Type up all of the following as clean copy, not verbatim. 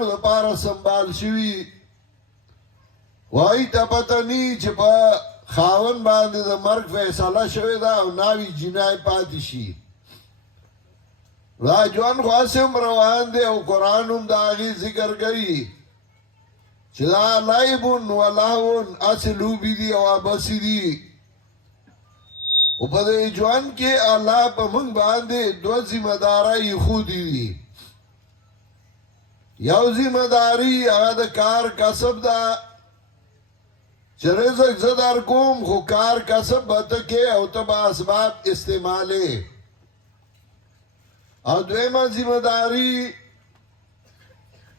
لپاره سنبال شوي وایي ته پته نی چې په خاوند باندې د مرګ فیصله شوې ده او ناوي جنای پاتې شي دا ژوند خو هسې هم روان دی او قرآن هم د هغې ذکر کوي چې دا لعبون و لهون هسې لوبې دي او عبثې دي او په دې ژوند کې الله په موږ باندې دوه ذمه دارۍ ایښودي دي یو ذمه داري هغه د کار کسب ده چې رزق زه در کوم خو کار کسب به ته کې او ته به اسباب استعمالې او دویمه ذمه داري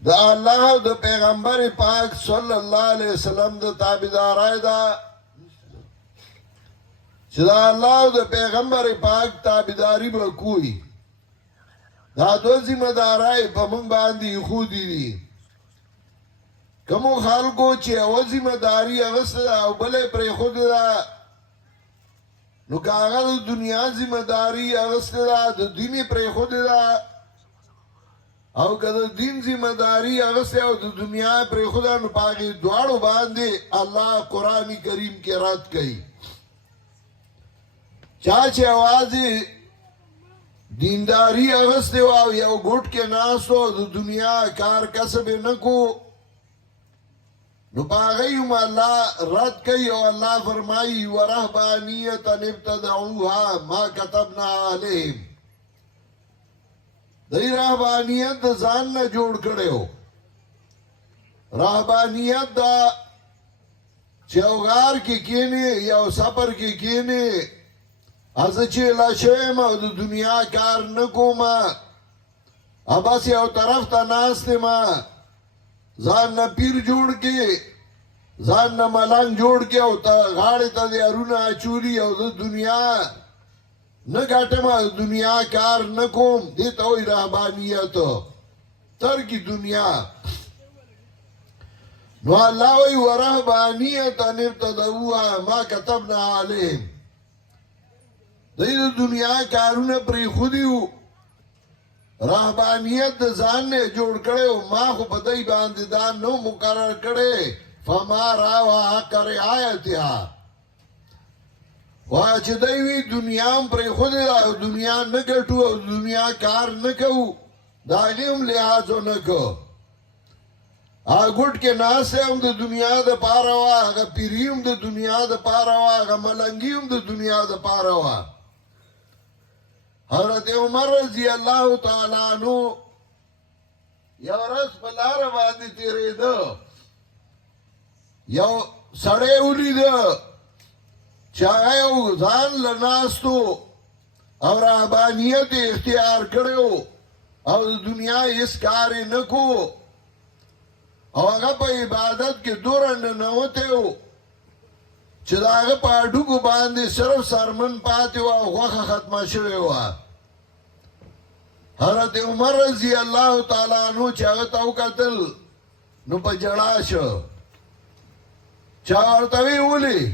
د الله او د پیغمبر پاک صلی الله علیه وسلم د تابعدارۍ ده چې د الله او د پیغمبر پاک تابعداري به کوي دا دوه ذمه دارۍ په موږ باندې ایښودي دي کومو خلکو چې یوه ذمه داري اخیستې ده او بله یې پرېښودې ده نو که هغه د دنیا ذمه داري اخیستې ده د دین یې پرېښودې ده او که د دین ذمه داري اخیستې او د دنیا یې پرېښوده نو په هغې دواړو باندې الله قرآن کریم کې رد کوي چا چې یوازې دینداری اخیستې وه او یو ګوټ کې ناست و د دنیا کار کسب یې نه کو نو په هغې هم الله رد کوي او الله فرمایي ورهبانیة ابتدعوها ما كتبنا علیهم دی رهبانیت د ځان نه جوړ کړی و رهبانیت دا چې یو غار کې کښېنې یو سفر کې کښېنې زه چې لا شوی یم او د دنیا کار نه کوم بس یو طرف ته ناست یم ځان نه پیر جوړ کې ځان نه ملنګ جوړ کې او غاړې ته د اورونه اچولي او د دنیا نه ګټم د دنیا کار نه کوم دې ته وایي رهبانیت ترک دنیا نو الله وایي ورهبانیة ابتدعوها ما كتبنا علیهم دوی د دنیا کارونه پرېښودي وو رهبانیت د ځان نه جوړ کړی و ما خو په دی باندې دا نو مقرر کړی فما راوا حق رعایتها وایه چې دی وي دنیا هم پرېښودې ده او دنیا نه ګټو او دنیا کار نه کوو د هغې هم لحاظ ونه کو هغه ګوټ کې ناست هم د دنیا دپاره وه هغه پیري هم د دنیا دپاره وه هغه ملنګي هم د دنیا دپاره وه حضرت عمر رضی الله تعالی عنہ یو ورځ په لاره باندې تېرېده یو سړی ولیده چې هغه یو ځان له ناست و او رهبانیت یې اختیار کړی او د دنیا هېڅ کار یې نه کو او هغه په عبادت کې دومره ننوتی و چې د هغه په هډوکو باندې صرف سرمن پاتې وه او غوښه ختمه شوې وه حضرت عمر رضی الله تعالی عنہ چې هغه ته وکتل نو په ژړا شو چا ورته وی ولې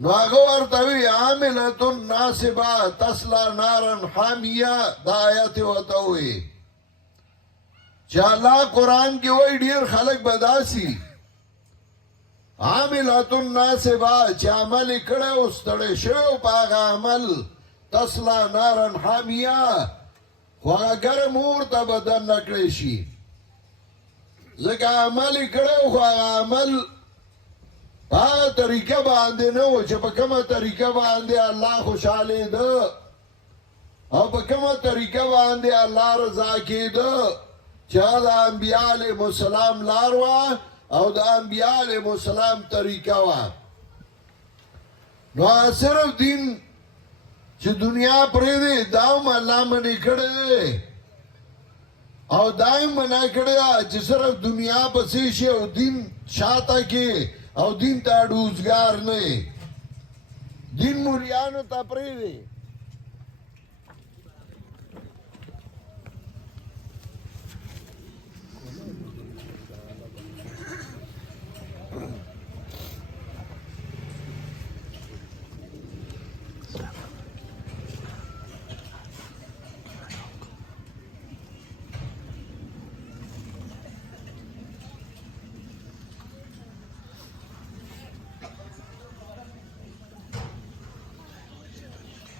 نو هغه ورته وی عاملة ناصبة تصلى نارا حامیه دا آیت ورته وی چې الله قرآن کې وایي ډېر خلک به داسي عاملة ناصبة چې عمل یې کړی او ستړی شوی په هغه عمل تصلى نارا حامیه خو هغه ګرم اور ته به دننه کړی شي ځکه عمل یې کړی خو هغه عمل په هغه طریقه باندې نه و چې په کومه طریقه باندې الله خوشحالېده او په کومه طریقه باندې الله رضا کېده چې د انبیاء علیهم السلام لار وه او د انبیاء علیهم السلام طریقه وه نو صرف دین چې دنیا پرېږدي دا هم الله منې کړی دی او دا هم منع کړی ده چې صرف دنیا پسې شي او دین شاته کې او دین ته ډوزګار نه دین موریانو ته پرېږدي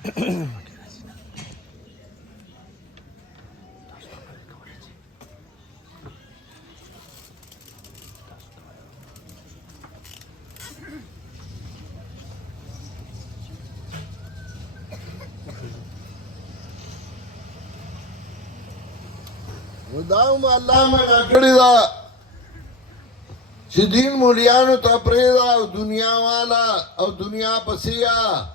وداوم الله منع کړی دا چې دین مولیانو ته پرېږده او دنیا والا او دنیا پسې یا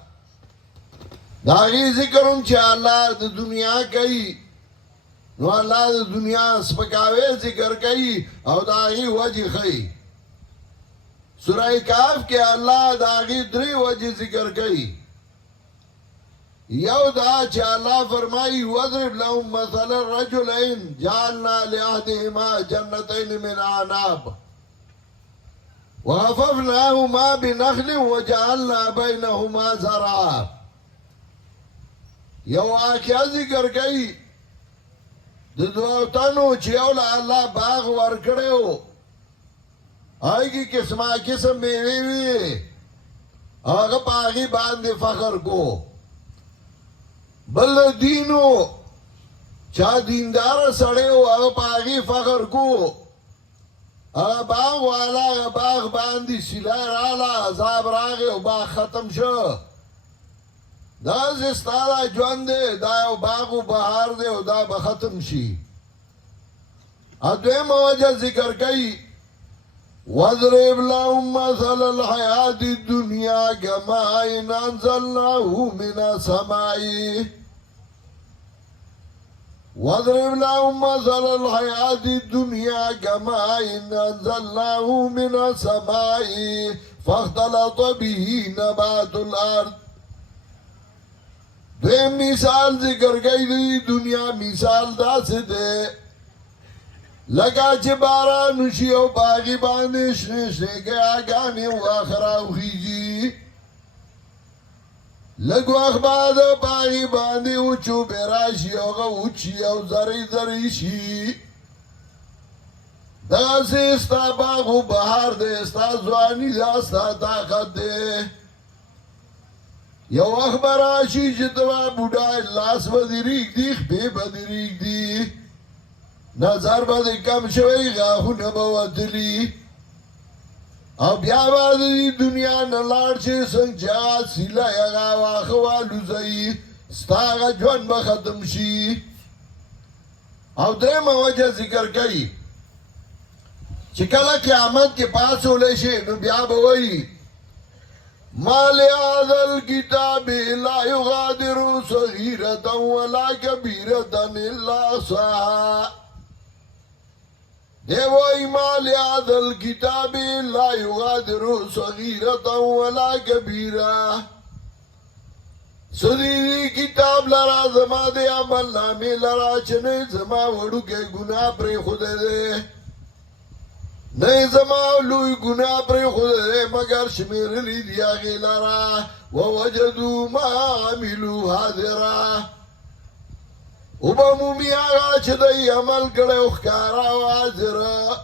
د هغې ذکر هم چې الله د دنیا کوي نو الله د دنیا سپکاوی ذکر کوي او د هغې وجې ښیي سوره کهف کې الله د هغې درې وجې ذکر کوي یو دا چې الله فرمایي واضرب لهم مثل الرجلين جعلنا لأحدهما جنتين من أعناب وحففناهما بنخل وجعلنا بينهما زرعا یو واقعه ذکر کوي د دوه تنو چې یو له الله باغ ورکړی و هغې کې قسمه قسم میوې وې هغه په هغې باندې فخر کو بل دینو چا دیندار سړی و هغه په هغې فخر کو هغه باغ والا هغه باغ باندې سیلۍ راغله عذاب راغی او باغ ختم شو داسې ستا دا ژوند دی دا یو باغ و بهار دی او دا به ختم شي دویمه وجه ذکر کوي واضرب لهم مثل الحياة الدنيا كماء أنزلناه من السماء واضرب لهم مثل الحياة الدنيا كماء أنزلناه من السماء فاختلط به نبات الأرض دویم مثال ذکر گئی دی دنیا مثال دا سے دے لگا چې باران وشي او باغی باندې شنه شنه ګیاګانې واخه راوخیږي لږ وخت بعد باغی باندې وچوبې راشي هغه وچي او زرې زرې شي داسې ستا باغ و بهار دی ستا ځواني ده ستا طاقت دی یو وخت به راشي چې ته به بوډا لاس به دې رېږدي خپې به دې رېږدي نظر به دې کم شوی غاښونه به وتلي او بیا به د دې دنیا نه لاړ شي څنګه چې هغه سیلی هغه واښه والوځوي ستا هغه ژوند به ختم شي او درېیمه وجه ذکر کوي چې کله قیامت کې پاڅولی شي نو بیا به وایي ما لهذا الكتاب لا يغادر صغيرة ولا كبيرة إلا أحصاها دیوئی ما لهذا الكتاب لا يغادر صغيرة ولا كبيرة سدیدی کتاب لرا زما دے عمل نامی لرا چنے زما وڑو کے گناہ پر خود دے نہیں زما لوی گناہ پر خود دے مگر شمیر لی دیا غی لرا ووجدو ما عملو حاضرا او با مومی آغا چه دی عمل کڑے اخکارا و حاضرا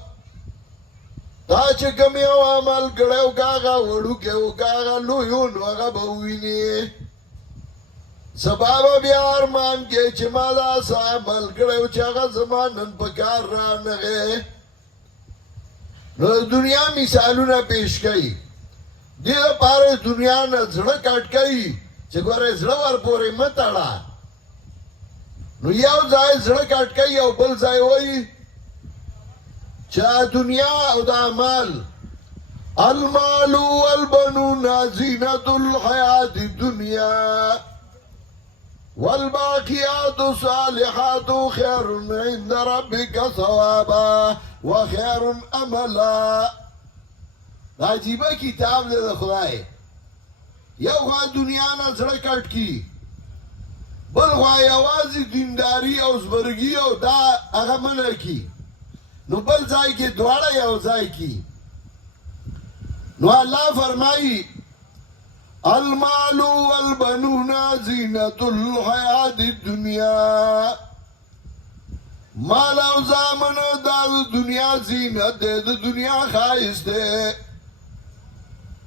تا چه کمی او عمل کڑے اکاغا وڑو کے اکاغا لویون وغا بوینی سبابا بیا ارمان کے چه ما دا سا عمل کڑے اچاغا زمانن پکار را نغے نو دنیا مثالونه پیش کئی دیده پاره دنیا نه زړه کټ کئی چه گوره زړه ور پوری متاڑا نو یو ځای زړه کټ کئی او بل ځای وئی چه دنیا او دا مال المال والبنون زینت الحیات الدنیا والباقیات الصالحات خیر عند ربک ثوابا وخیر عملا دا عجیبه کتاب دے دا خدای یو خواہ دنیا نا زړه کټ کی بل خواہ یوازی دینداری او زبرگی او دا اغا منع کی نو بل ځای کی دواړه یو ځای کی نو اللہ فرمائی المال والبنون زینت الحیات الدنیا مال او زامن دا دنیا زینت دے دا دنیا خائص دے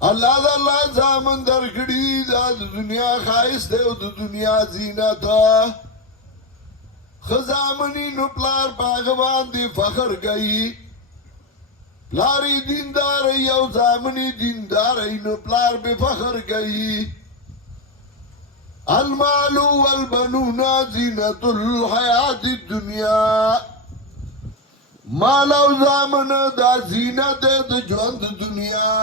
الله د الله زامن درکړي دا د دنیا ښایست دی او د دنیا زینت ښه زامني نو پلار په هغه باندې فخر کوي پلار یې دینداری او زامني دینداری نو پلار به فخر کوي المال والبنون زینت الحیات الدنیا مال او زامن دا زینت د ژوند دنیا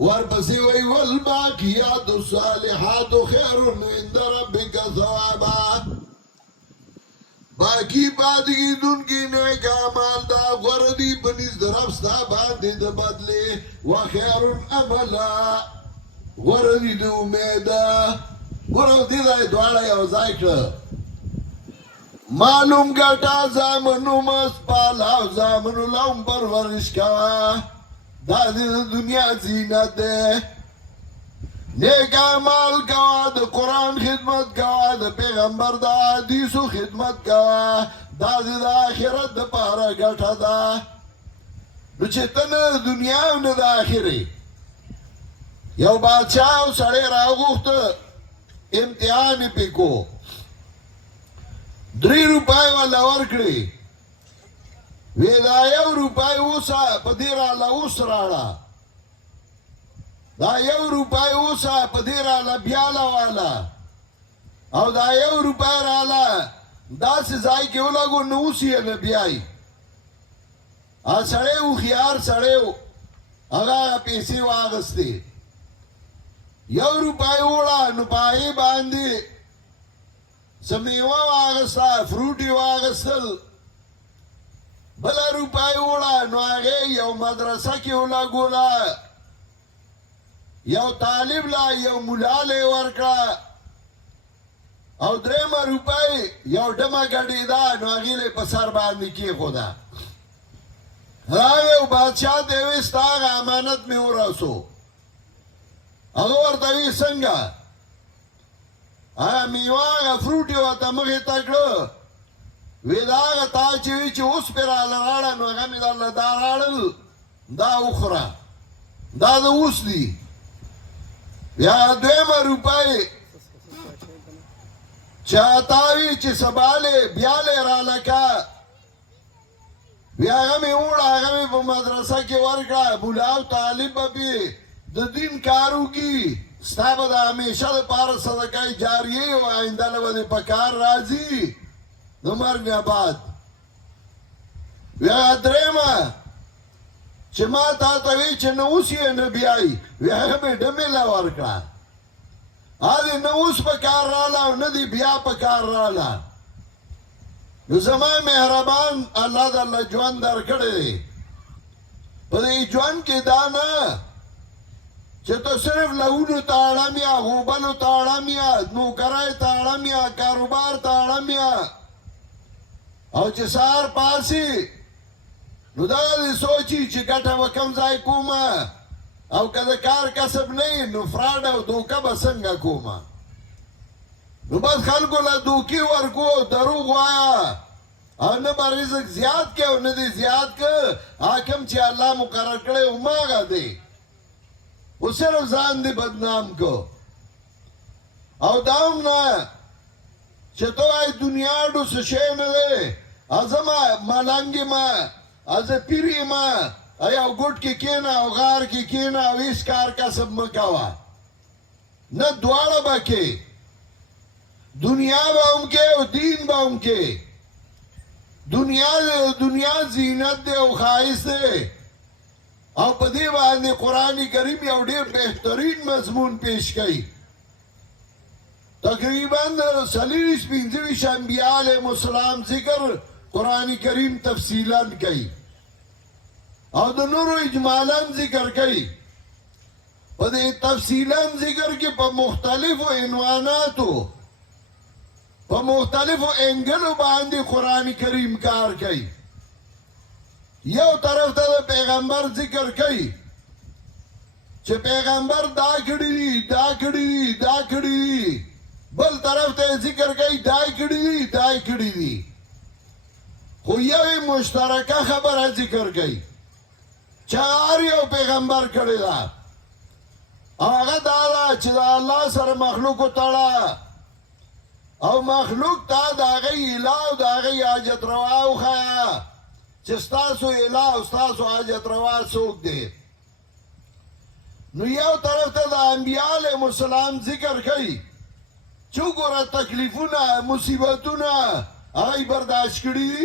ورپسې وی والباقیات الصالحات خیر عند ربک ثوابا باقی بادگی دن کی نیک اعمال دا غردی بنیز درف ستا باندې د بدلې وخیر عملا غردی د امیده ګورو دې ځای دواړه یو ځای کړه معلوم ګټه زامنو مسپال او زامنو لوم پرورش کوه دا د دنیا زینت دی نیک اعمال کوه د قرآن خدمت کوه د پیغمبر د حدیثو خدمت کوه دا د آخرت دپاره ګټه ده نو چې ته نه د دنیا او نه د آخرې یو بادشاه او سړی راغوښته امتحان پې کو 3 روپۍ والا ورکړې وی دا 1 روپۍ اوسه په دې راله اوس راړه دا 1 روپۍ اوسه په دې راله بیاله والا او دا 1 روپۍ راله داسې ځای کې ولګو نو اوس یې نه بیایي سړی هوښیار سړی و هغه پیسې واخیستې 1 روپۍ وړه نو په هغې باندې څه میوه واخیسته فروټ یې واخیستل بله روپۍ وړه نو هغې یو مدرسه کې ولګوله یو طالب لا یو ملا له ورکړه او 3 روپۍ یو ډمه ګډېده نو هغې له په سر باندې کېښوده راغی او بادشاه ته یې ویل ستا هغه امانت مې ورسو هغه ورته وی څنګه هغه میوه هغه فروټ یې ورته مخې ته کړه وی دا هغه تا چې وي چې اوس پرې راله راړه نو هغه مې درله دا راړل دا وخوره دا د اوس دي بیا 2 روپۍ چې تا وي چې سبالې بیالې راله که بیا هغه مې وړه هغه مې په مدرسه کې ورکړه ملا او طالب به پې د دین کار وکړي ستا به د همیشه دپاره صدقه جاریه او آینده له به دې په کار راځي د مرګ نه بعد بیا 3 چې ما تا ته وی چې نه اوس یې نه بیایي وی هغه مې ډمې له ورکړه هغې نه اوس په کار راله او نه دې بیا په کار راله نو زما مهربان الله د الله ژوند درکړی دی په دې ژوند کې دا نه چې ته صرف لهونو ته اړم یا غوبلو ته اړم یا نوکرۍ ته اړم یا کاروبار ته اړم یا او چې سهار پاسې نو دا دې سوچي چې ګټه به کوم ځای کومه او که د کار کسب نه وي نو فراډ او دوکه به څنګه کومه نو بس خلکو له دوکې ورکو دروغ وایه او نه به رزق زیات کې او نه دې زیات که حاکم چې الله مقرر کړی هماغه دی او صرف ځان دې بدنام کو او دا هم نه چې ته وایې دنیا ډو څه شی نه دی زه ملنګ یم زه پیر یم یو ګوټ کې کښېنه او غار کې کښېنه او هېڅ کار کسب مه کوه نه دواړه به کې دنیا به هم کې او دین به هم کې دنیا زینت دی او ښایست دی او په دې باندې قرآن کریم یو ډېر بهترین مضمون پیش کوي تقریبا 45 انبیاء علیهم السلام ذکر قرآن کریم تفصیلا کوي او د نورو اجمالا ذکر کوي په دې تفصیلا ذکر کې په مختلفو عنواناتو په مختلفو انګلو باندې قرآن کریم کار کوي یو طرف ته د پیغمبر ذکر کوي چې پیغمبر دا کړي دي دا کړي دي دا کړي دي بل طرف ته ذکر کوي دا کړي دي دا کړي دي خو یوې مشترکه خبره ذکر کوي چې هر یو پیغمبر کړی ده هغه دا چې د الله سره مخلوق تړه او مخلوق تا د هغه اله او د هغه حاجت روا وښیه چې ستاسو اله او ستاسو حاجت روا څوک دی. نو یو طرف ته د انبیاء علیهم السلام ذکر کوي چې وګوره تکلیفونه مصیبتونه هغه برداشت کړي.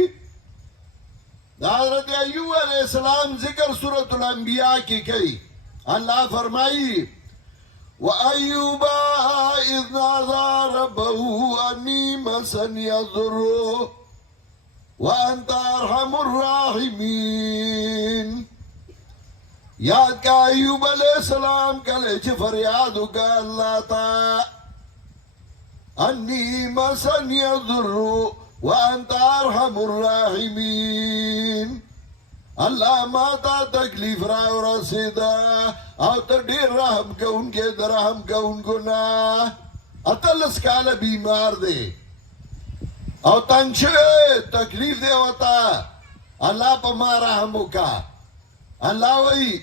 د حضرت ایوب علیہ السلام ذکر سورۃ الانبیاء کې کوي. الله فرمایي وَأَيُّوبَ إِذْ نَادَى رَبَّهُ أَنِّي مَسَّنِيَ الضُّرُّ وَأَنْتَ أَرْحَمُ الراحمین. یاد کا ایوب علیہ السلام کله چې فریاد وکړ الله ته انی مسنی الضر وانت ارحم الراحمین. الله ما ته تکلیف را ورسېده او ته ډېر رحم کوونکی د رحم کوونکو نه. 18 کاله بیمار دی او تنګ شوی تکلیف دی ورته. الله په ما رحم وکړه. الله وی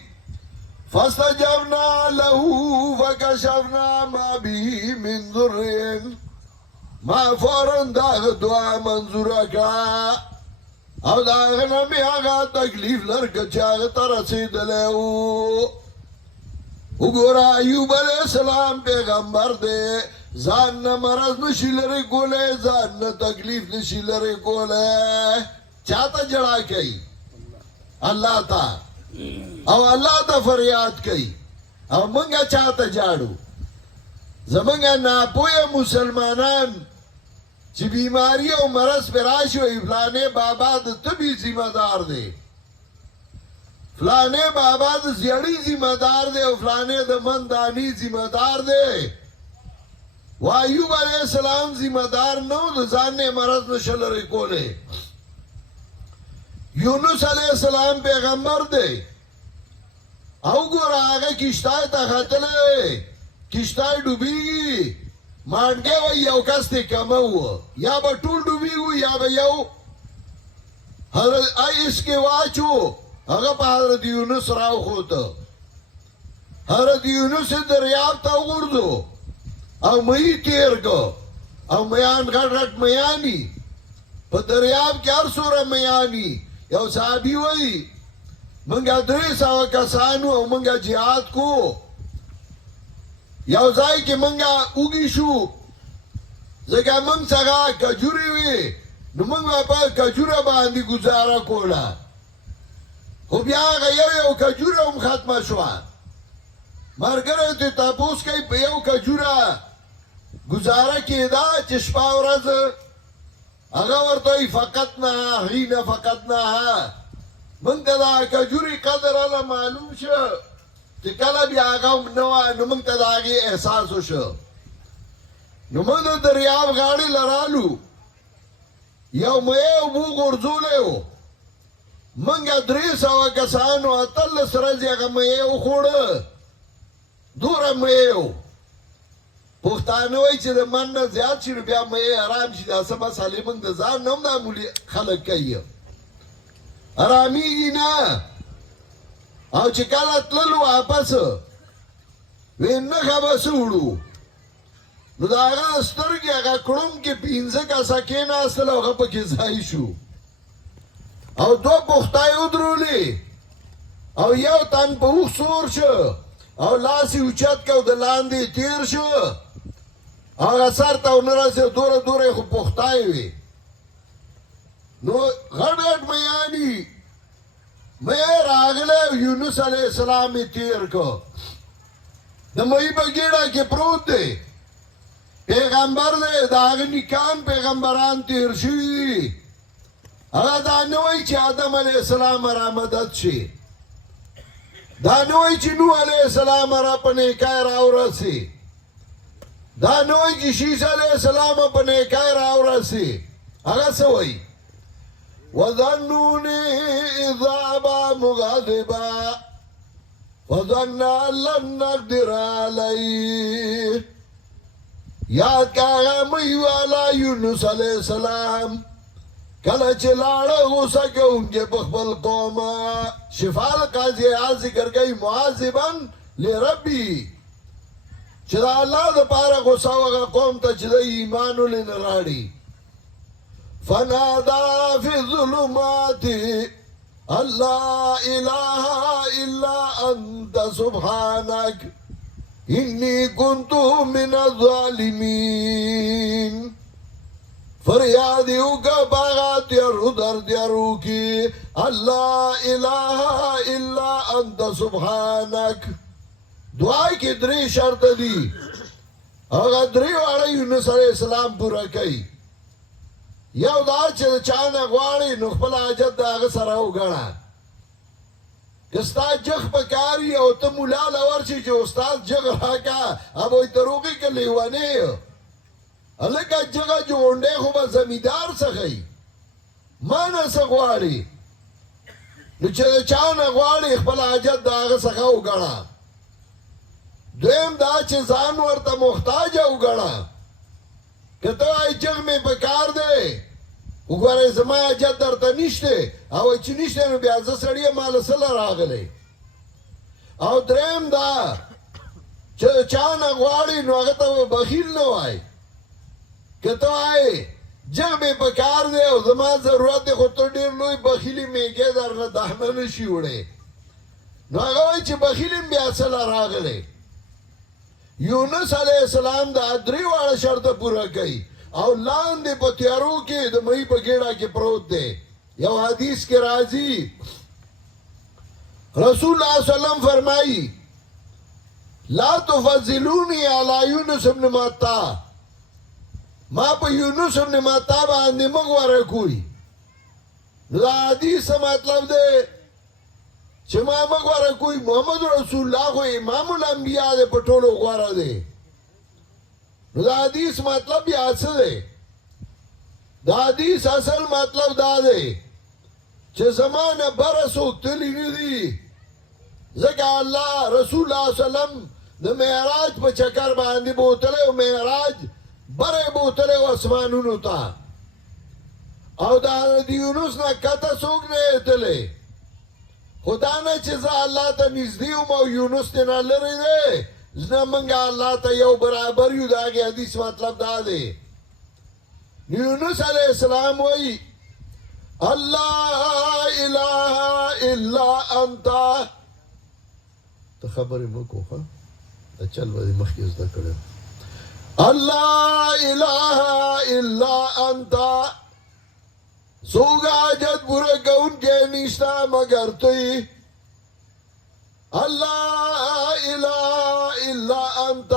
فاستجبنا له فكشفنا ما به من ضر. ما فورن دا دعا منظور کړه او دا غنه می هغه تکلیف لرګه چې هغه ته رسېدلی و. وګوره ایوب علیہ السلام پیغمبر دی ځان نه مرض نشي لرې کولی ځان نه تکلیف نشي لرې کولی. چاته جړا کوي؟ الله ته او الله ته فریاد کوي او منګه چاته جاړو؟ زمونږ ناپوهه مسلمانان چې بیماری او مرض پر راشي وایي فلانې بابا د طبي ذمہ دار دی، فلانې بابا د زیړی ذمہ دار دی او فلانې د مندانی ذمہ دار دی. و ایوب علیہ السلام ذمہ دار نو د ځان نه مرض نشل لرې کولی. یونس علیہ السلام پیغمبر دی او ګوره هغه کشتای ته ختلی، کشتای ډوبیږي، مانډګی وایي یو کس دی کمه و یا به ټول ډوبیږو یا به یو. حضرت اس کې واچو هغه په حضرت یونس راوخوته. حضرت یونس دریاب ته وغورځو او مئی تیر کو او میان غټ غټ میانی په دریاب کې هر څومره میانی. یو صحابي وایي منګه 300 کسانو او منګه جهاد کو. یو ځای کې منګه اوږي شو ځکه موږ څنګه کجوري وي نو موږ په کجوره باندې گزاره کوله. خو بیا هغه یو کجوره هم ختمه شوه. ملګری ته تپوس کوي په یو کجوره گزاره کېده چې شپه ورځ؟ هغه ورته وایي فقط نه حین فقط نه. موږ ته د کجوري قدر هله معلوم شو چې کله بیا هغه نه وه نو موږ ته د هغې احساس وشو. نو موږ د دریاب غاړې لرالو یو مې اوبو غورځولی و. موږ 300 کسانو 18 ورځې هغه مې وخوړه. دومره مې و. پښتانه وایي چې د من نه زیات شي نو بیا مې ارام شي. دا څه مسالې موږ د ځان نه هم معمولي خلک کوي، ارامېږي نه. او چې کله تلل واپس وی نښه به څه وړو نو د هغه سترګې هغه کړونکې 15 کسه کېناستل او هغه پکې ځای شو او 2 پختای ودرولې او یو تن په اوښ سور شو او لاس یې اوچت کو د لاندې تیر شو. هغه سر ته ونه رسېد، دوره دوره یې خو پختای وي. نو غټ غټ میانی مې راغلی یونس علیہ السلام یې تیر کو. د مئی په ګېډه کې پروت دی، پیغمبر دی، د هغه نیکان پیغمبران تیر شوي دي. هغه دا نه وایي چې آدم علیہ السلام را مدد شي، دا نه وایي چې نوح علیہ السلام را په نیکۍ راورسي، دا نه وایي چې شیس علیہ السلام په نیکۍ راورسي. هغه څه وایي وَظَنُّونِ إِذْ ذَهَبَ مُغَاضِبًا فَظَنَّ أَن لَّن نَّقْدِرَ عَلَيْهِ. یاد کا هغه مئی والا یونس علیہ السلام کله چې لاړه غوسه کوونکی په خپل قوم. شفا القاضي ذکر کوي معاذبا لربي چې د الله دپاره غوسه وغه قوم ته چې د ایمان ولې نه راړي فنادا فی الظلمات الله اله الا انت سبحانك انی كنت من الظالمین فریاد یو کا باغات یرو درد یرو کی اللہ الہ الا انت سبحانک دعا کی دری شرط دی اگر دری والا یونس علیہ السلام پورا کئی یو دا چې چانه غواړي نو خپل حاجت د هغه سره وګڼه که ستا جغ په کار وي او ته ملا له ورشي چې استاد جغ راکړه اب وایي ته روغې که لیونې هلکه جغه جوړنډی خو به زمیندار څخه وي ما نه څه غواړي نو چې د چا نه غواړي خپل حاجت د هغه څخه وګڼه دویم دا چې ځان ورته محتاجه وګڼه که ته وایي جغ مې په کار دی وګورئ زما حاجت درته نشته او چې نشته نو بیا زه سړی یم ما له څه له راغلی او دریم دا چې چا نه غواړي نو هغه ته بخیل نه وایي که ته وایې جغ مې په کار دی او زما ضرورت دی خو ته ډېر لوی بخیلي میږې درنه دهنه نه شي وړی نو هغه وایي چې بخیل یم بیا څه له راغلی یونس علیہ السلام دا درې واړه شرطه پوره کوي او لاندې په تیارو کې د مئی په ګېډه کې پروت دی یو حدیث کې راځي رسول الله صلی الله علیه وسلم فرمایي لا تفضلوني على يونس بن متى ما په یونس بن متى باندې مه غوره کوئ دا حدیث مطلب دی چې ما مه غوره کوئ محمد رسول الله خو امام الانبیاء دی په ټولو غوره دی نو دا حدیث مطلب بیا څه دی دا حدیث اصل مطلب دا دی چې زمانه بره څوک تلي نه دي ځکه الله رسول الله صلی الله علیه وسلم د معراج په چکر باندې بوتلی او معراج بره بوتلی و اسمانونو ته او دا د یونس نه کته څوک نه تللی خدا نه چې زه الله ته نږدې وم او یونس ترې نه لرې دی زه منګه الله ته یو برابر یو د هغې حدیث مطلب دا دی یونس علیہ السلام وایي الله اله الا انت ته خبرې مه کوه ښه دا چل به دې مخکې زده کړی الله اله الا انت څوک حاجت پوره کوونکی نشته مګر ته الله اله الا انت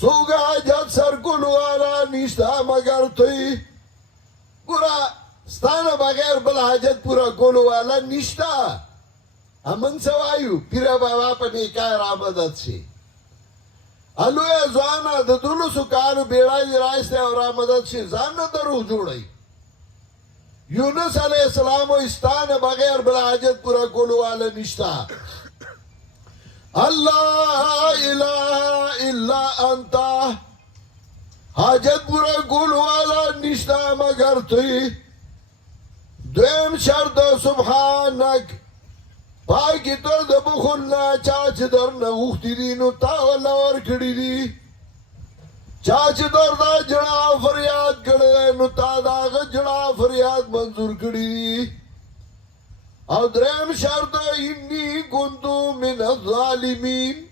څوک حاجت سرکول والا نشته مګر ته ګوره ستا نه بغیر بل حاجت پوره کولو والا نشته امن څه وایو پیره بابا په نکاح را مدد شي الوی ځوانه د 1200 کالو بیړه یې رایستی او را مدد شي ځان نه دروغ جوړئ یونس علیہ السلام و استان بغیر بلا حاجت پورا کولو والا نشتا اللہ الہ الا انتا حاجت پورا کولو والا نشتا مگر تی دویم شرط سبحانک پاکی تو د بخلنا چاچ در نغوختی دی نو تاولا ورکڑی دی چاچ در دا جڑا فریاد کڑے نو تا دا جڑا فریاد منظور کڑی دی او درم شرط انی کنتو من الظالمین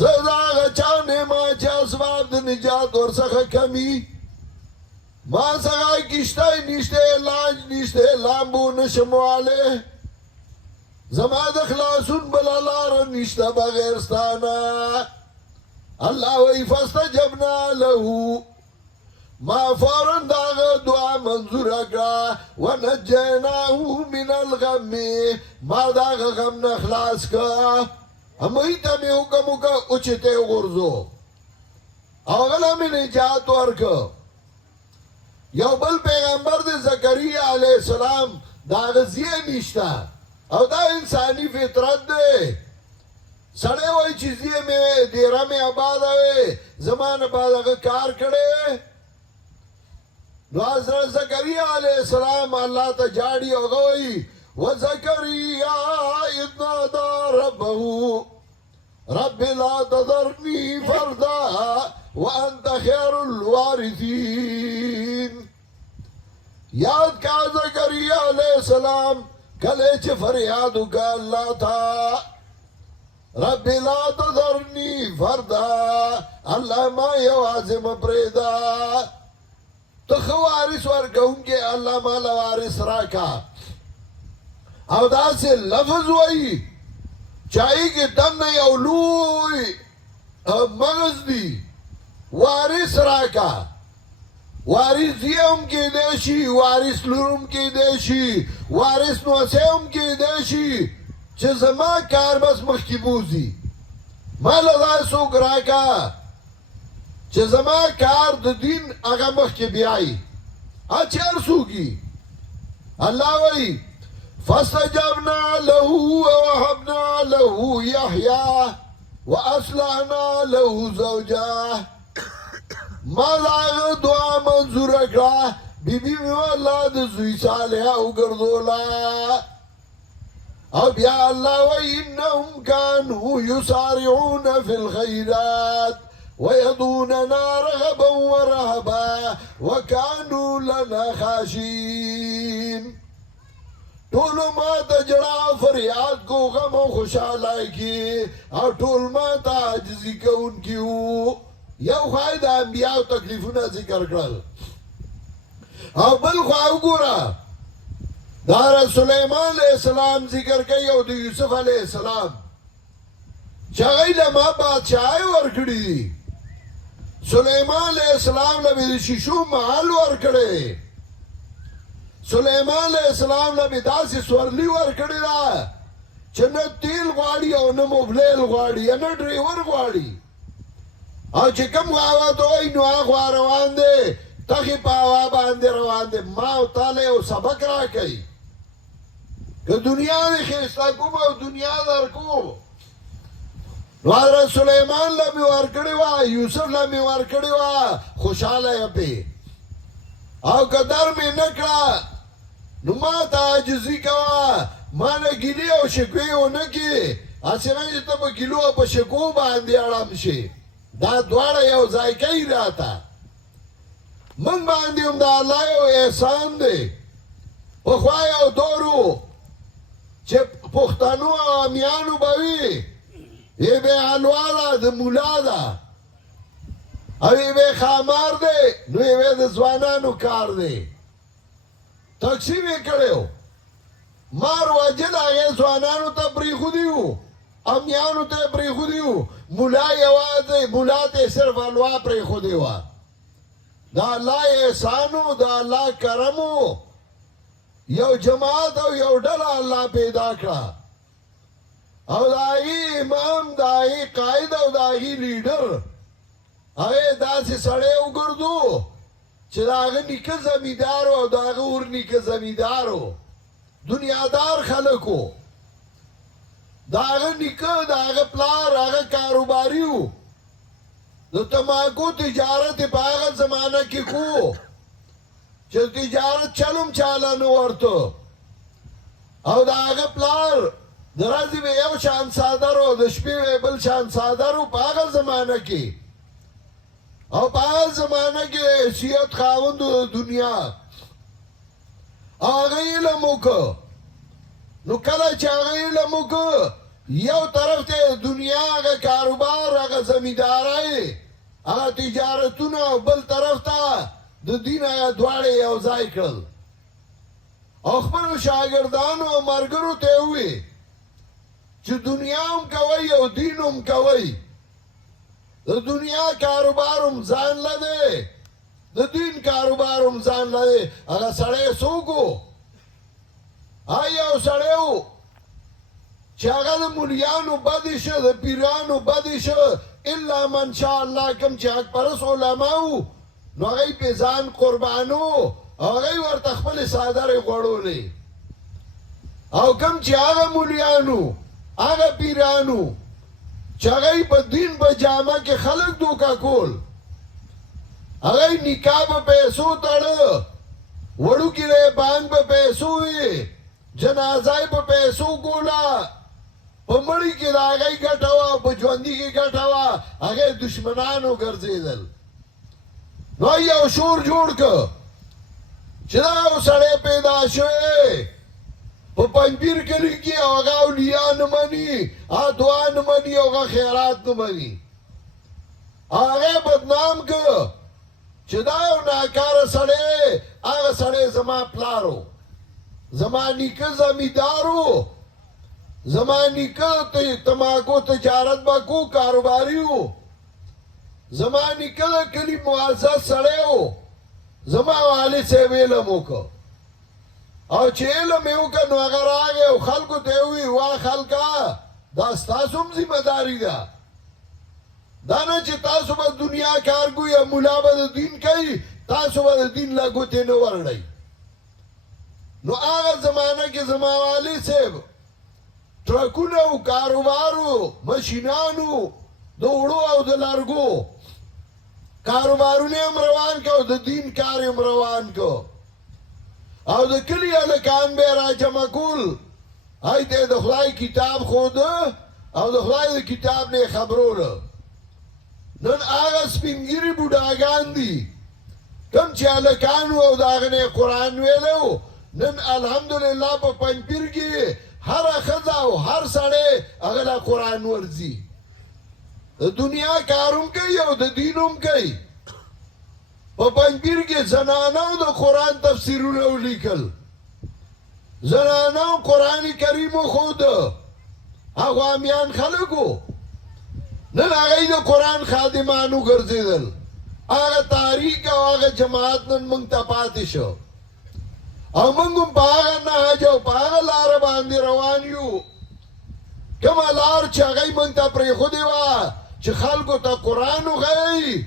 زدا غچانے ما چا اسباب دا نجات اور سخا کمی ما سخا کشتای نشتے لاج نشتے لامبو نشموالے زما د خلاصون بلا لار نشتا بغیر ستانا اللہ وی فاستجبنا له ما فورن داغ دعا منظور اکرا ونجیناہو من الغم ما داغ غم نخلاص کا ہمیتا میں حکمو کا اچھتے غرزو اغلا میں نجات ورکا یو بل پیغمبر دے زکریہ علیہ السلام داغ زیہ نشتا او دا انسانی فطرت دے سڑے وای چیزیے میں دیرہ میں آباد آوے زمان بعد اگر کار کڑے نو حضرت زکریہ علیہ السلام اللہ تا جاڑی ہوگوئی وزکریہ اذ نادى ربه رب لا تذرني فردا وانت خیر الوارثین. یاد کا زکریا علیہ السلام کله چې فریاد وکړ الله تا رب لا تذرني فردا، الله ما یوازې مپریدا، ته ښه وارث ورکوونکی الله ما له وارث راکا. او داسې لفظ وایي چای کې دنه یو لوی مغز دی، وارث راکا. وارث یې هم کېدی شي، وارث لور هم کېدی شي، وارث نوسی هم کېدی شي، چې زما کار بس مخکې بوځي. ما له داسې څوک راکا چې زما کار د دین هغه مخکې بیایي. چې هر څوک یي الله وایي فاستجبنا له ووهبنا له يحيى واصلحنا له زوجه. ما داغه دعا منظور کړه، بیبي مې والله د زوی صالحه وګرځوله. او بیا الله وایي انهم كانوا يسارعون في الخيرات ويدعوننا رغبا ورهبا وكانوا لنا خاشعين. ټول ما ته جړا فریاد کو غم او خوشاله کی، او ټول ما ته عاجزي کوونکي وو. یو خای د انبیاء تکلیفونه ذکر کړل، او بل خوا وګوره دا سلیمان علیہ السلام ذکر کوي او د یوسف علیہ السلام چې هغوی له ما بادشاهي ورکړي دي. سلیمان علیہ السلام له د شیشو محل ورکړی، سلیمان علیہ السلام له به داسې سورلي ورکړې ده چې نه تیل غواړي او نه موبلیل غواړي، نه ډریور غواړي. او چې کوم هوا ته وایي نو هغه روان دی، تخې په هوا باندې روان دی. ما او تاله یو سبق راکوي که دنیا دې ښایسته کوم او دنیا درکو. نو حضرت سلیمان له مې ورکړې وه، یوسف له مې ورکړې وه، خوشحاله یم پې. او که در مې نه کړه نو ما ته عاجزي کوه، ما نه ګیلې او شکوې ونه کړې، هسې نه چې ته په ګیلو او په شکو باندې اړم شي. دا دواړه یو ځای کوي راته. موږ باندې هم د الله یو احسان دی. پخوا یو دور و چې پښتنو او امیانو به وي ای به حلوا ده د مولا ده، او ای به خامار دی، نو ای به د ځوانانو کار دی. تقسیم یې کړی و، مار وجل هغې ځوانانو ته پرېښودي وو، امیانو ته یې پرېښودي وو، مولا یوازې مولا ته یې صرف حلوا پرېښودې وه. د الله احسان و، د الله کرم و. یو جماعت او یو ډله الله پیدا کړه، او د هغې امام، د هغې قائد او د هغې لیډر هغې داسې سړی وګرځو چې د هغه نیکه زمیندار و او د هغه ور نیکه زمیندار و، دنیادار خلک و. د هغه نیکه، د هغه پلار هغه کاروباري و، د تماکو تجارت په هغه زمانه کې کو چې تجارت چلم چاله نه ورته. او د هغه پلار د ورځې به یو شان څادر و، د شپې به بل شان څادر و په هغه زمانه کې. او په هغه زمانه کې حیثیت خاوند د دنیا. هغه علم وکړه. نو کله چې هغه علم وکړه، یو طرف ته دنیا هغه کاروبار، هغه زمیندارۍ، هغه تجارتونه، او بل طرف ته د دین هغه دواړه یو ځای کړل. او خپلو شاګردانو او ملګرو ته یې وویل چې دنیا هم کوئ او دین هم کوئ. د دنیا کاروبار هم ځان له دی، د دین کاروبار هم ځان له دی. هغه سړی څوک و؟ هغه یو سړی و چې هغه د مولیانو بدې شه، د پیرانو بدې شه، الا من شاء الله. کوم چې حق پرست علما وو نو هغوی پې ځان قربانو، او هغوی ورته خپلې څادرې غوړولې. او کوم چې هغه مولیانو، هغه پیرانو چې هغوی په دین په جامه کې خلک دوکه کول، هغوی نکاح په پیسو تړه، وړوکي د بانک په پیسو وي، جنازه یې په پیسو کوله، په مړي کې د هغې ګټه وه په ژوندي کې ګټه وه هغې دشمنانو ګرځېدل نو یو شور جوړ که چې دا یو سړی پیدا شوی په پنځپیر کلي کې او هغه اولیا نه مني هغه دعا نه مني او هغه خیرات نه مني هغې بدنام که چې دا یو ناکاره سړی هغه سړی زما پلار و زما نیکه زمیندار و زما نیکه تماکو تجارت به کو کاروباري و زما نیکه د کلي معزز سړی و زما والد صاحب علم وکړ او چې علم یې وکړ نو هغه راغی او خلکو ته یې وویل وا خلکه دا ستاسو هم ذمه داري ده دا نه چې تاسو به دنیا کار کوئ یا ملا به د دین کوي تاسو به د دین له ګوتې نه ورړئ نو هغه زمانه کې زما والد صاحب ټرکونه او کاروبارو مشینانو د وړو او د لرګو کاروبارونه هم روان کو د دین کار هم روان کو او د کلي هلکان به یې راجمع کول هی ته د خدای کتاب ښوده او د خدای د کتاب نه یې خبروله نن هغه سپین ږیري بوډاګان دي کوم چې هلکان او د هغه نه قرآن ویلی نن الحمدلله په پنځپیر کې هره ښځه او هر سړی هغه له قرآن ورځي د دنیا کار هم کوي او د دین هم کوي په پنځپیر کې زنانو د قرآن تفسیرونه ولیکل زنانو قرآن کریم وښوده هغه عامیان خلک وو نن هغوی د قرآن خادمان وګرځېدل هغه تحریک او هغه جماعت نن موږ ته پاتې شو او موږ هم په هغه نهج او په هغه لاره باندې روان یو کومه لار چې هغوی موږ ته پرېښودې وه چې خلکو ته قرآن وښیي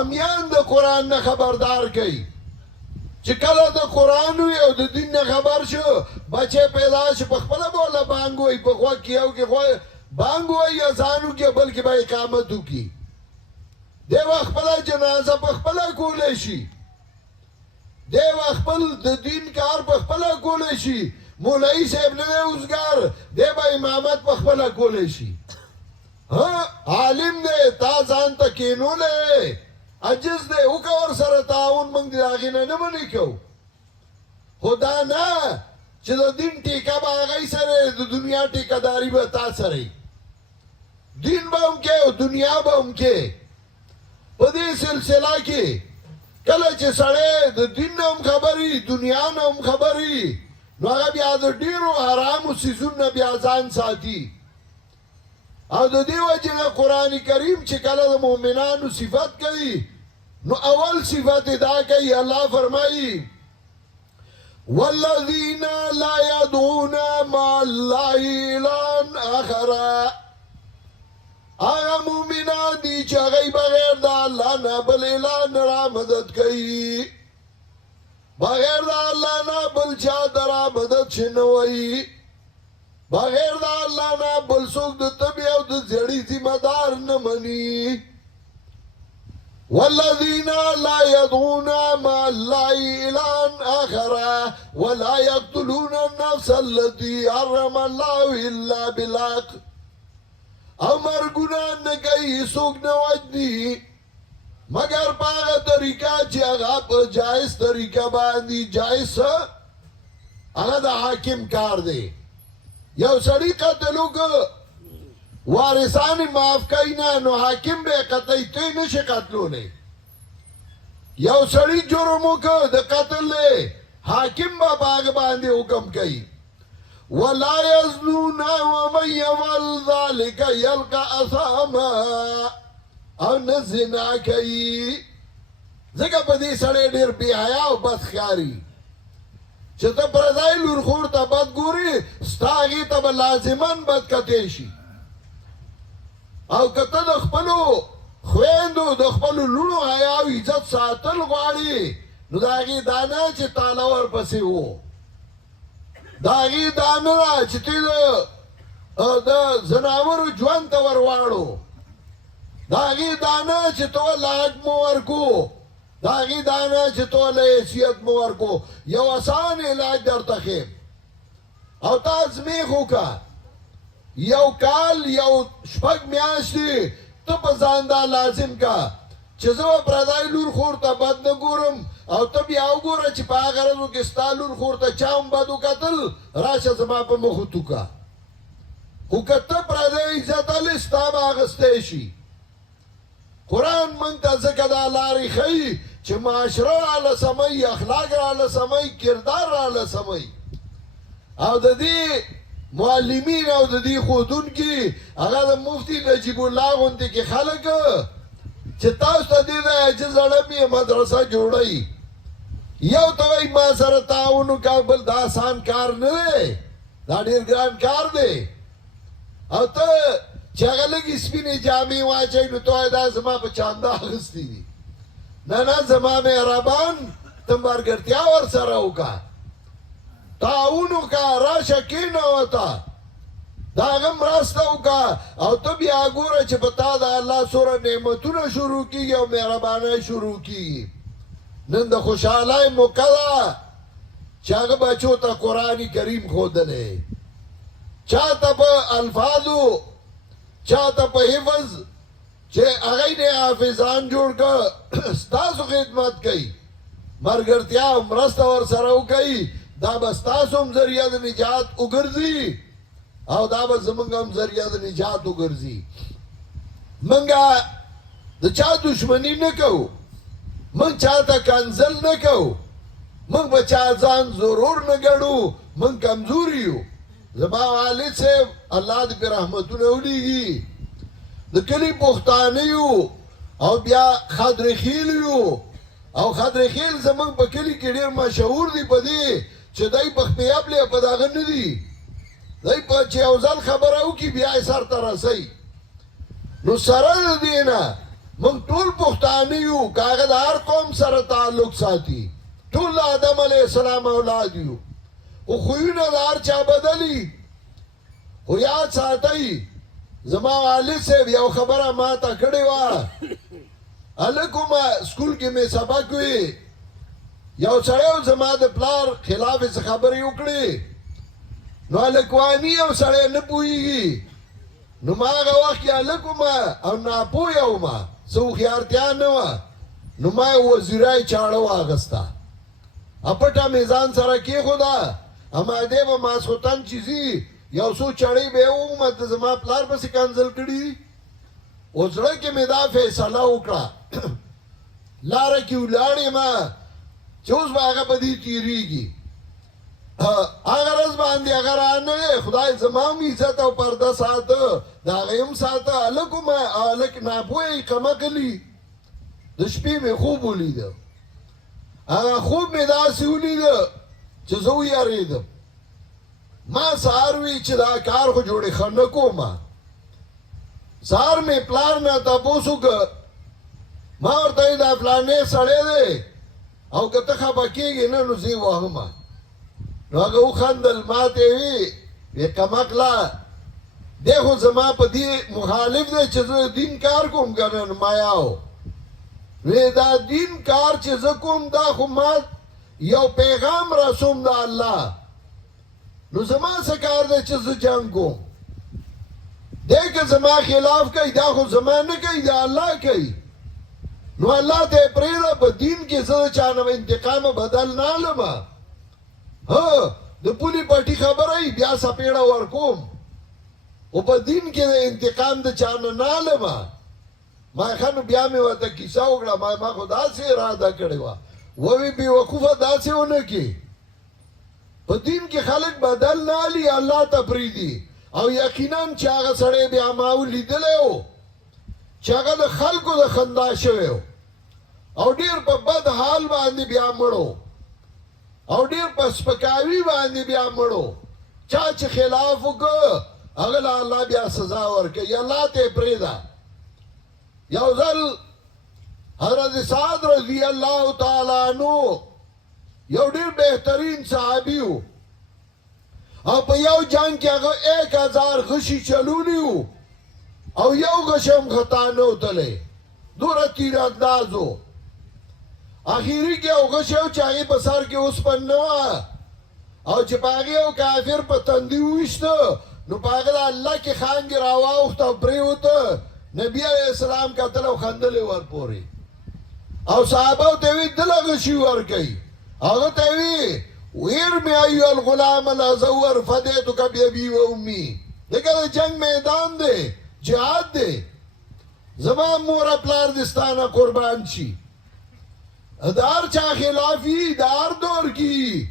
امیان د قرآن نه خبردار کوي چې کله د قرآن وي او د دین نه خبر شو بچی پیدا شو په خپله به ورله بانګ وایي په غوږ کې یو کې بانګ وایي اذان وکړي بلکې به اقامت وکړي دی به خپله جنازه په خپله کولی شي دی به خپل د دین کار په خپله کولی شي مولوي صاحب نه دی اوزګار دی به امامت په خپله کولی شي عالم دی تا ځان ته کینولی عجز دی وکړه ورسره تعاون موږ د هغې نه منې کوو خو دا نه چې د دین ټیکه به هغی سره د دنیا ټیکهداري به تا سره دین به هم کې او دنیا به هم کې په دې سلسله کې کله چې سړی د دین نه هم خبري دنیا نه هم خبري نو هغه بیا د ډېرو حرامو څیزونو نه بیا ځان ساتي او د دې وجې نه قرآن کریم چې کله د مؤمنانو صفت کوي نو اول صفت دا کوي الله فرمایي والذین لا يدعون مع الله إلها آخر هغه مؤمنان دي چې هغوی بغیر د الله نه بل اله نه را مدد کوي بغیر د الله نه بل چا د را مدد چې نه وایي بغیر د الله نه بل څوک د طبع او د زړی ذمه دار نه مني والذین لا يدعون مع الله إلها آخر ولا يقتلون النفس التي حرم الله إلا بالحق او مرګونه نه کوي څوک نه وجني مگر په هغه طریقه چې هغه په جایز طریقه باندې جایز هغه د حاکم کار دی یو سړی قتل وکړ وارثان یې معاف کوي نه نو حاکم به یې قتلوي ته یې نشي قتلولی یو سړی جرم وکړ د قتل دی حاکم به په هغه باندې حکم کوي ولا يزنون ومن يفعل ذلك يلقى أثاما او نه زنا کوي ځکه په دې سړی ډېر بې حیا او بد ښکاري چې ته پردی لورخور ته بد ګورې ستا هغې ته به لازمن بد کتی شي او که ته د خپلو خویندو د خپلو لوڼو حیا او عزت ساتل غواړې نو د هغې دا نه چې تاله ورپسې و دا هغې دا نه ده چې ته د زناورو ژوند ته ورواړو دا هغې دا نه چې ته له حق مو ورکو دا هغې دا نه چې ته له حیثیت مو ورکو یو اسان علاج درته ښیم او تا ازمیښ وکړه یو کال یو شپږ میاشتې ته په ځان دا لازم کا چې زه به پردی لور خور ته بد نه ګورم او ته بیا وګوره چې په هغه ورځو کې ستا لور خور ته چا هم بد وکتل راشه زما په مخ وتوکه خو که ته پردی عزت هلې ستا به اخیستی شي قرآن موږ ته ځکه دا لارې ښیي چې معاشره راله سموي اخلاق راله سموي کردار راله سموي او د دې معلمین او د دې ښودونکي هغه د مفتي نجیب الله غوندې کې خلک چې تاسو ته دې د عاجز اړمې مدرسه جوړوي یو ته وایي ما سره تعاون وکړه بل دا آسان کار نه دی دا ډېر ګران کار دی او ته چې هغه لږې سپینې جامې واچوي نو ته وایې دا زما په چانده اخیستې دي نه نه زما مهربان ته ملګرتیا ورسره وکړه تعاون وکړه راشه کښېنه ورته د هغه مرسته وکړه او ته بیا ګوره چې په تا د الله څومره نعمتونه شروع کېږي او مهربانۍ شروع کېږي نن د خوشحالۍ موقع ده چې هغه بچو ته قرآن کریم ښودلی چا ته په الفاظو چا ته په حفظ چې هغه یې حافظان جوړ کړه ستاسو خدمت کوي ملګرتیا او مرسته ورسره وکړئ دا به ستاسو هم ذریعه د نجات وګرځي او دا به زمونږ هم ذریعه د نجات وګرځي موږ د چا دشمني نه کوو موږ چا ته کنځل نه کوو موږ به چا ځان ضرور نه ګڼو موږ کمزور یو زما والد صاحب الله دې پرې رحمتونه ولیږي د کلي پښتانه یو او بیا خضرخیل یو او خضرخیل زمونږ په کلي کې ډېر مشهور دی په دې چې دی بختیابلی په دغه نه دي دی په چې یو ځل خبره وکړي بیا یې سر ته رسوي نو سره د دې نه موږ ټول پښتانه یو که هغه د هر قوم سره تعلق ساتي ټول د آدم علیه السلام اولاد یو خو خویونه د هر چا بدلي خو یاد ساتئ زما والد صاحب یو خبره ما ته کړې وه هلکو ما سکول کې مې سبق وي یو سړی زما د پلار خلاف څه خبرې وکړې نو هلکواني یو سړی نه پوهېږي نو ما هغه وخت کې هلک وم او ناپوهه وم څه هوښیارتیا نه وه نو ما یې وزیرای چاړه واخیسته پټه مې ځان سره کېښوده امادې به ماسخوتن چې ځي یو څو چړې به یې وومه ته زما پلار پسې کنځل کړي او زړه کې مې دا فیصله وکړه لاره کې ولاړ یم چې اوس به هغه په دې تېرېږي هغه ورځ باندې هغه رانغی خدای زما هم عزت او پرده ساته د هغې هم ساته هلک وم هلک ناپوهه کمقلي د شپې مې خوب ولیده هغه خوب مې داسې ولیده چې زه ویارېدم ما سهار وی چې دا کار خو جوړې ښه نه کومه سهار مې پلار نه تپوس وکړه ما ورته ویل دا فلانی سړی دی او که ته خفه کېږې نه نو زه یې وهمه نو هغه وخندل ما ته یې وی کمقله دی خو زما په دې مخالف دی چې زه دین کار کوم که نه نمایاو وی دا دین کار چې زه کوم دا خو ما یو پیغام رسوم د الله نو زما څه کار دی چې زه جنګ کوم دی که زما خلاف کوي دا خو زما نه کوي دا الله کوي نو الله ته یې پرېږده په دین کې زه د چا نه انتقام بدل نه علمه د پولي پټي خبره بیا سپېړه ورکوم خو په دین کې د انتقام د چا نه علمه ما ښه نو بیا مې ورته کیسه وکړه ما خو داسې اراده کړې وه ووی بېوقوفه داسې ونه کې په دین کې خلک بدل نه علي الله ته پرېږدي او یقینا چې هغه سړی بیا ما ولیدلی و چې هغه د خلکو د خندا شوی و او ډېر په بد حال باندې بیا مړو او ډېر په سپکاوي باندې بیا مړو چا چې خلاف وکړه هغه له الله بیا سزا ورکوي الله ته یې پرېږده یو ځل حضرت سعد رضی الله تعالی عنہ یو ډېر بهترین صحابي و او په یو جنگ کې هغه 1000 غشي چلولی و او یو غش هم خطا نه وتلی دومره تیر انداز و اخیري کې یو غش و چې هغې په سر کې اوسپن نه وه او چې په هغې یو کافر په تندي وویشته نو پاگل اللہ کی خان کی راواوخت او پریوتا نبی علیہ السلام کتل او خندل ور پوری او صحابه تیوی دل غشی ور کئی او تیوی ویرمی ایو الغلام الازور فدیتو کبی ابی و امی لیکن جنگ میدان دے جہاد دے زمان مورا پلار دستانا قربان چی دار چا خلافی دار دور کی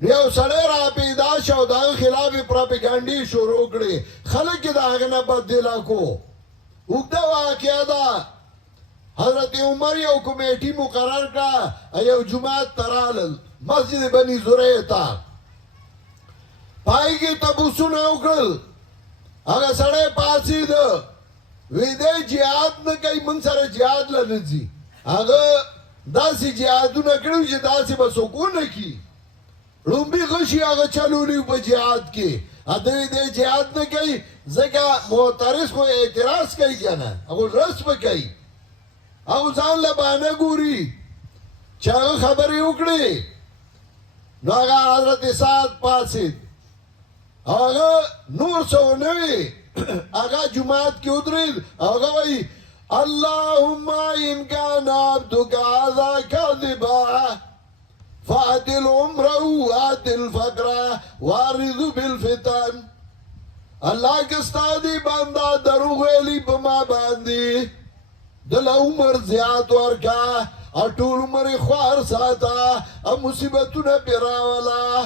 یو سڑے را پیدا شو دا خلاف پراپیگانڈی شروع کرے خلق کی دا اغنا بدلا کو اگدہ واقعہ دا حضرت عمر یو کمیٹی مقرر کا یو جماعت ترالل مسجد بنی زریتا پائی کی تبوسو نوکل اگا سڑے پاسی دا ویدے جہاد نکای من سر جہاد لنزی اگا دا سی جہادو نکڑیو چی دا سی بسکو نکی لنبی غشی آگا چلولیو پا جہاد کے ادوی دے جہاد نکای زکا محترس کو اعتراض کئی جانا اگو رسم کئی اگو زان لبانا گوری چاگا خبری اکڑی نو آگا حضرت سعد پاسد آگا نور سو نوی آگا جماعت کی ادرید آگا وی اللہم ان کان عبدک آذا کاذبا فعدل عمرہو عدل فقرہ وارضو بالفتن اللہ کستا دی باندہ دروغیلی پما باندی دل عمر زیاد ورکا اور طول عمر خوار ساتا اور مصیبتو نا پیراولا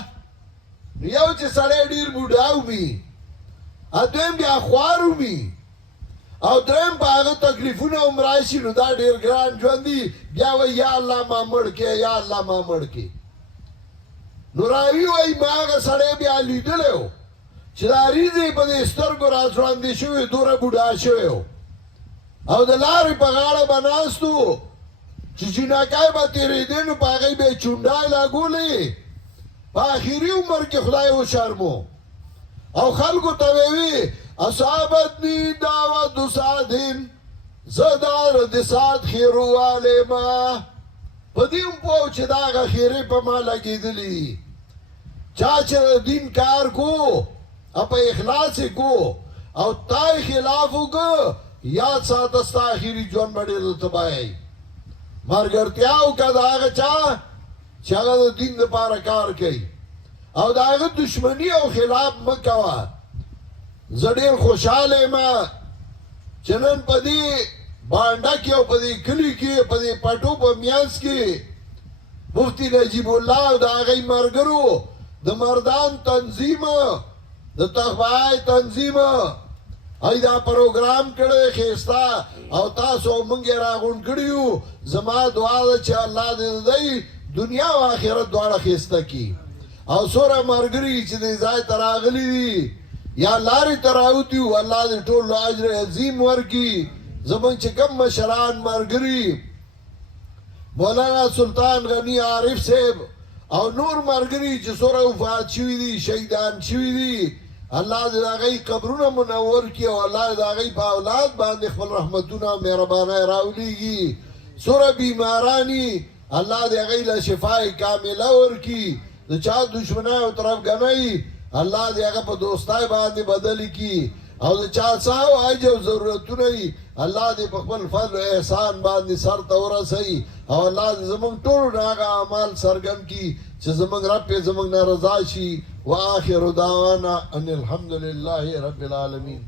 یو چه سڑے دیر بوداو می ادویم بیا خوارو می او درم پا آغا تکلیفون عمرائشی نو دا دیر گران جواندی بیا وی یا اللہ ما مڑکے یا اللہ ما مڑکے نو راوی وی ما آغا سڑے بیا لیدلے ہو چدا ریزی پا دی سترگو راسواندی شوی دور بودا شوی ہو او دلاری پا غاڑا بناستو چی چیناکای با تیری دینو پا غی بے چونڈای لاغو لی پا آخری عمر کے خدای و شرمو او خلقو تویوی اصابتنی دعوت سادن زدار دساد خیرو والے ما پدیم پوچ داغا خیری پا ما لگی دلی چاچر دین کار کو اپا اخلاص کو او تای خلافو کو یاد ساتستا آخری جون بڑی رتبائی مرگرتیاو کا داغا چاگا دا دین دا پارا کار کئی او داغا دشمنی او خلاف مکوا زدیر خوشحال ما چنن پا دی بانڈا کی او پا دی کلی کی پا دی پٹو پا میانس کی مفتی نجیب اللہ دا آغای مرگرو دا مردان تنظیم دا تخبائی تنظیم ای دا پروگرام کرده خیستا او تاسو منگی راغون کردیو زما دعا دا چه اللہ دے دی دنیا و آخرت دوارا خیستا کی او سورا مرگری چه دی زائی تراغلی دی یا لاری تراؤتیو اللہ دے ٹول عجر عظیم ورکی زمان چه کم مشران مرگری مولانا سلطان غنی عارف صاحب او نور مرگری چه سورا وفات شوی دی شہیدان شوی دی اللہ دے داغی قبرونا منور کی او اللہ دے داغی پا اولاد باندے خفل رحمتونا میربانہ راولی گی سورا بیمارانی اللہ دے داغی لشفائی کاملہ ورکی دو چاہ دشمنائی و طرف گنائی اللہ دے اگا پا دوستائی باندے بدلی کی او دے چاہ ساو آئی جو ضرورتو نئی اللہ دے پا قبل فضل و احسان باندے سر تورا سئی او اللہ دے زمان طول ناغا عمال سرگن کی چھ زمان رب پہ زمان رضا شی و آخر دعوانا ان الحمدللہ رب العالمین.